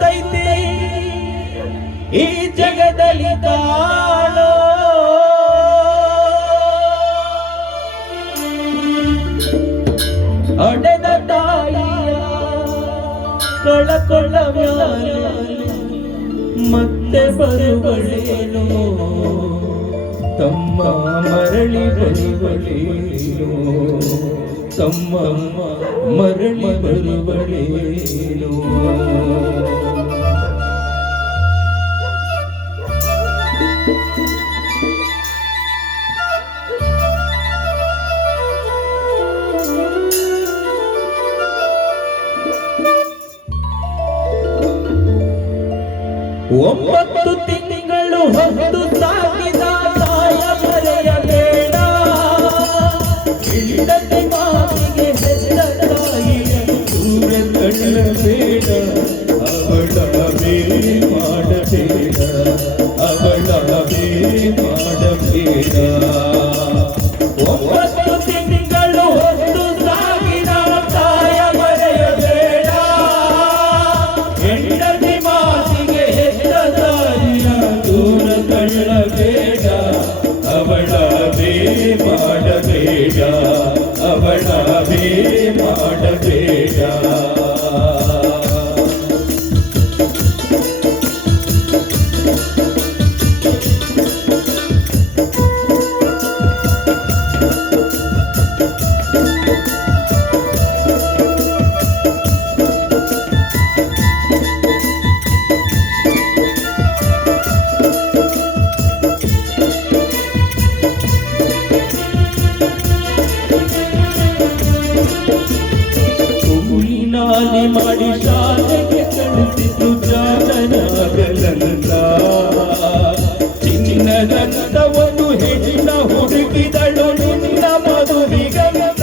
ಕಾಡುತ್ತೈತೆ ಈ ಜಗದಲ್ಲಿ ತಾಳೋ ಅಡೆದ ತಾಯಿಯ ಕಳಕೊಳ್ಳ ಮತ್ತೆ ಬರುವಳೇನೋ ತಮ್ಮ ಮರಳಿ ಬರುವಳೇನೋ ತಮ್ಮ ಮರಳಿ ಬರುವಳೇನೋ ಒಂಬತ್ತು ತಿಂಗಳು ಹೊತ್ತು ಸಾಗಿದ ತಾಯ ಮರೆಯಬೇಡ ಹೆಂಡತಿ ಮಾತಿಗೆ ಹೆತ್ತ ತಾಯಿಯ ದೂರ ತಳ್ಳಬೇಡ ಅವಳ ಬೇರೆ ಮಾಡಬೇಡ ಅವಳ ಬೇರೆ ಮಾಡಬೇಡ ಒಂಬತ್ತು ತಿಂಗಳು ಹೊತ್ತು ಸಾಗಿದ ತಾಯ ಮರೆಯಬೇಡ ಹೆಂಡತಿ ಬೇಡ ಅವಳ ಬೇರೆ ಮಾಡಬೇಡ ಅವಳ ಬೇರೆ ಮಾಡಬೇಡ ಮಾಡಿ ಶಾಲೆಗೆ ಕಳಿಸಿತು ಜಾತನಾಗಲಂತ ಚಿನ್ನದಂತವನ್ನು ಹೆಣ್ಣ ಹುಡುಕಿದಳು ನಿನ್ನ ಮದುವಿಗಂತ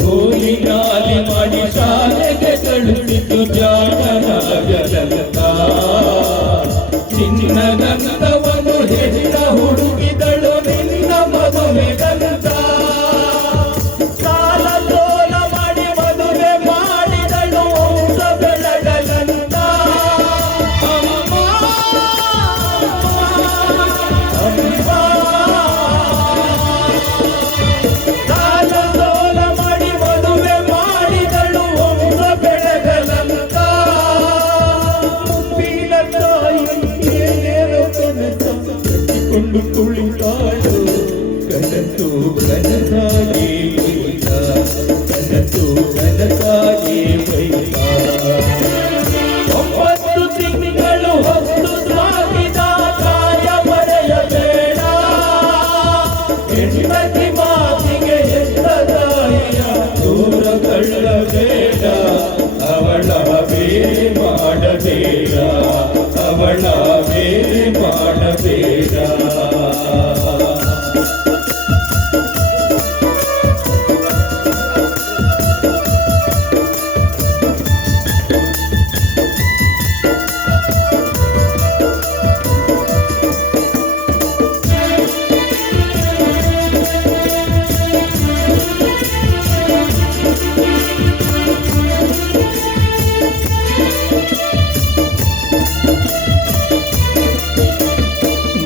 ಕೋಲಿನಾಲಿ ಮಾಡಿ ಶಾಲೆಗೆ ಕಳಿಸಿತು ಜಾತನಾಗಲಂತ ಚಿನ್ನದಂತವನ್ನು ಹೆಣ್ಣ ಹುಡುಕಿದಳು ನಿನ್ನ ಮದುವೆಗಂತ ಸಾಲ ಸೋಲ ಮಾಡಿ ಮದುವೆ ಮಾಡಿದಳು ವಂಶ ಬೆಳಗಲಂತ ಅಮ್ಮ ಸಾಲ ಸೋಲ ಮಾಡಿ ಮದುವೆ ಮಾಡಿದಳು ವಂಶ ಬೆಳಗಲಂತ ಮುಪ್ಪಿನ ಕೊಂಡು ಕುಳಿತಾಳು ಕನಸು ಕನಸಾಗಿ ಬೈದ ಕನಸು ಕನಸಾಗಿ ಬೈದ ಒಂಬತ್ತು ತಿಂಗಳು ಹೊತ್ತು ಸಾಗಿದ ತಾಯ ಮರೆಯಬೇಡ ಹೆಂಡತಿ ಮಾತಿಗೆ ಎತ್ತ ತಾಯಿಯ ದೂರ ತಳ್ಳಬೇಡ ಅವಳ ಬೇರೆ ಮಾಡಬೇಡ ಅವಳ ಬೇರೆ ಮಾಡಬೇಡ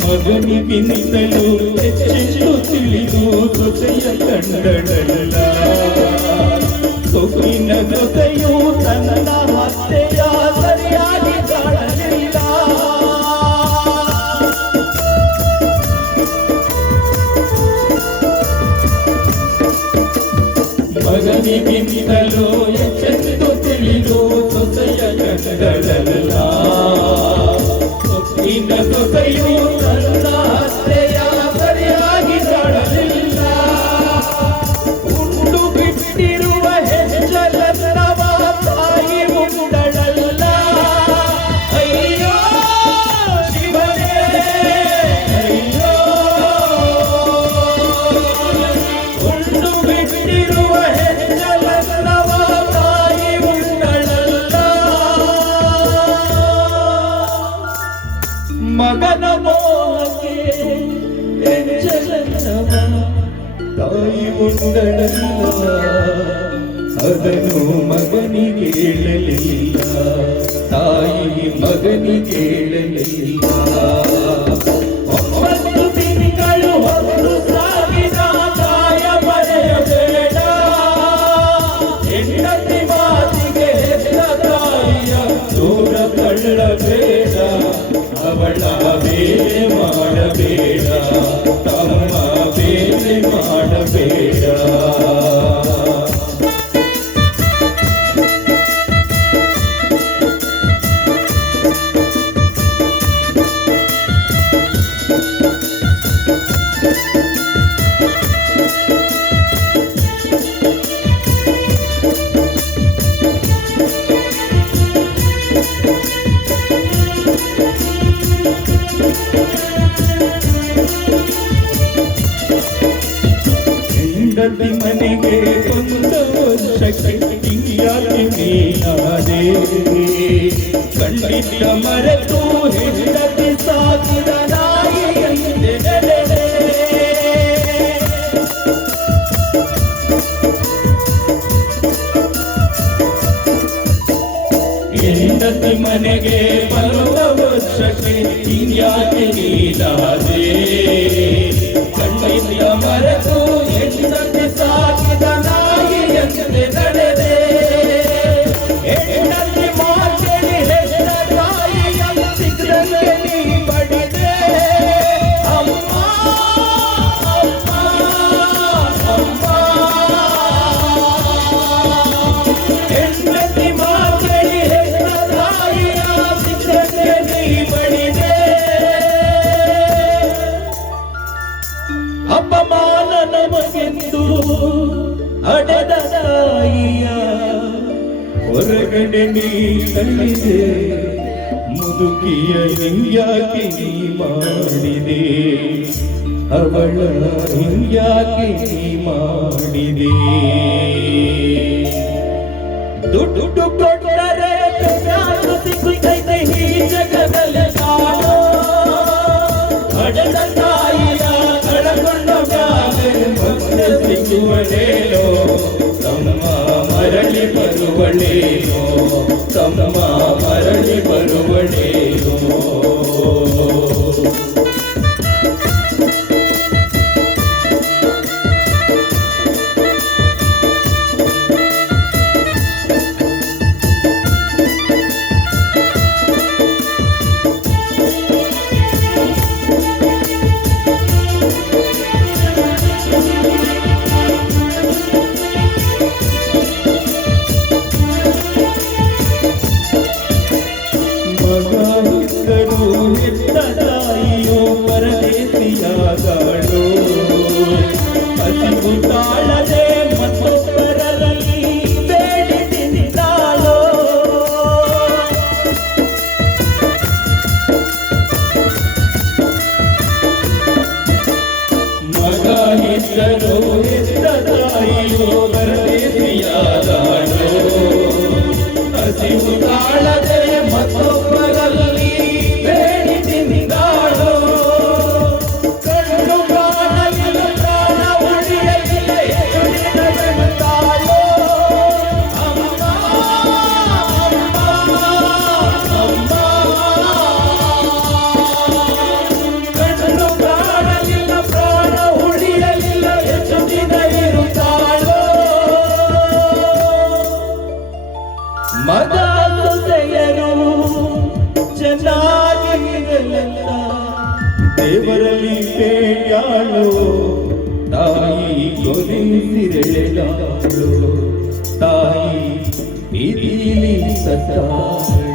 ಮಗನಿಗಿಂತಲೂ ಹೆಚ್ಚೆಂದು ತಿಳಿದು ಸೊಸೆಯ ಕಂಡಳಲ್ಲ ಸೊಕ್ಕಿನ ಜೊತೆಯೂ ತನ್ನ ಅತ್ತೆಯ ಸರಿಯಾಗಿ ಕಾಣಲಿಲ್ಲ ಮಗನಿಗಿಂತಲೂ ಹೆಚ್ಚೆಂದು ತಿಳಿದು ಸೊಸೆಯ ಕಂಡಳಲ್ಲ ಸೊಕ್ಕಿನ ಜೊತೆಯೂ ತನ್ನ ಅತ್ತೆಯ ಸರಿಯಾಗಿ ಕಾಣಲಿಲ್ಲ ಉಂಡು ಬಿಟ್ಟಿರುವ ಹೆಜ್ಜಲನ್ನವ ನೀನಾದೆ ಖಂಡಿತ ಮರೆತು ಹೆಂಡತಿ ಸಾಕಿದ ನಾಯಿಯಂತೆ ನಡೆದೆ ಹೆಂಡತಿ ಮನೆಗೆ ಬರುವ ವರ್ಷಕ್ಕೆ ಇನ್ಯಾಕೆ ನೀನಾದೆ ಖಂಡಿತ ಮರೆತು ಹೆಂಡತಿ ಸಾಕಿದ ನಾಯಿಯಂತೆ ನಡೆದೆ ಹೆಂಡತಿ ಮಾತೇಳಿ ಹೆತ್ತ ತಾಯಿಯನ್ನು ಸಿಕ್ಕದಂಗೆ ನೀ ಬಡಿದೆ ಅಮ್ಮ ಅಮ್ಮ ಅಮ್ಮ ಹೆಂಡತಿ ಮಾತೇಳಿ ಹೆತ್ತ ತಾಯಿಯ ಸಿಕ್ಕದಂಗೆ ನೀ ಬಡಿದೆ ಅಪಮಾನ ನಮಗೆಂದು ಅಡೆದ ತಾಯಿಯ ಹೊರಗಡೆ ನೀ ತಳ್ಳಿದೆ ಮುದುಕಿಯ ಹಿಂಗ್ಯಾಕೆ ನೀ ಮಾಡಿದೆ ಅವಳ ಹಿಂಗ್ಯಾಕೆ ನೀ ಮಾಡಿದೆ ದುಡ್ಡು ಕೊಟ್ಟರೆ ಯಾರು ಸಿಗುತ್ತೈತೆ ಈ ಜಗದಲ್ಲಿ ಕಾಣೋ ಅಡೆದ ತಾಯಿಯ ಕಳಕೊಂಡ ಮ್ಯಾಲೆ ಮತ್ತೆ ಸಿಗುವಳೇನೋ ತಮ್ಮ ಮರಳಿ ಬರುವಳೇನೋ ತಮ್ಮ ಮರಳಿ ಬರುವಳೇನೋ ಹೆತ್ತ ತಾಯಿಯೋ ಪರದೇಶಿಯಾದಳು ಹಸಿವು ತಾಳದೆ ಮತ್ತೊಬ್ಬರಲ್ಲಿ ಬೇಡಿ ತಿಂದಾಳೋ ಮಗ ಇದ್ದರು ಹೆತ್ತ ತಾಯಿಯೋ ಪರದೇಶಿಯಾದಳು ಹಸಿವು ತಾಳದೆ ಮತ್ತೊಬ್ಬರಲ್ಲಿ ಬೇಡಿ ತಿಂದಾಳೋ ಕಣ್ಣು ಕಾಣಲಿಲ್ಲ ಪ್ರಾಣ ಉಳಿಯಲಿಲ್ಲ ಎದುರಿನಗಳುತ್ತಾಳೋ ಅಮ್ಮ ಅಮ್ಮ ಅಮ್ಮ ಕಣ್ಣು ಕಾಣಲಿಲ್ಲ ಪ್ರಾಣ ಉಳಿಯಲಿಲ್ಲ ಎಷ್ಟು ದಿನ ಇರುತ್ತಾಳೋ ಮಗ ಸೊಸೆಯರು ಚೆನ್ನಾಗಿರಲಿಲ್ಲ ದೇವರಲ್ಲಿ ಬೇಡ್ಯಾಳು ತಾಯಿ ಕೊನೆಸಿರೆಳೆದಾಳು ತಾಯಿ ಬೀದಿಲಿ ಸತ್ತಾಳು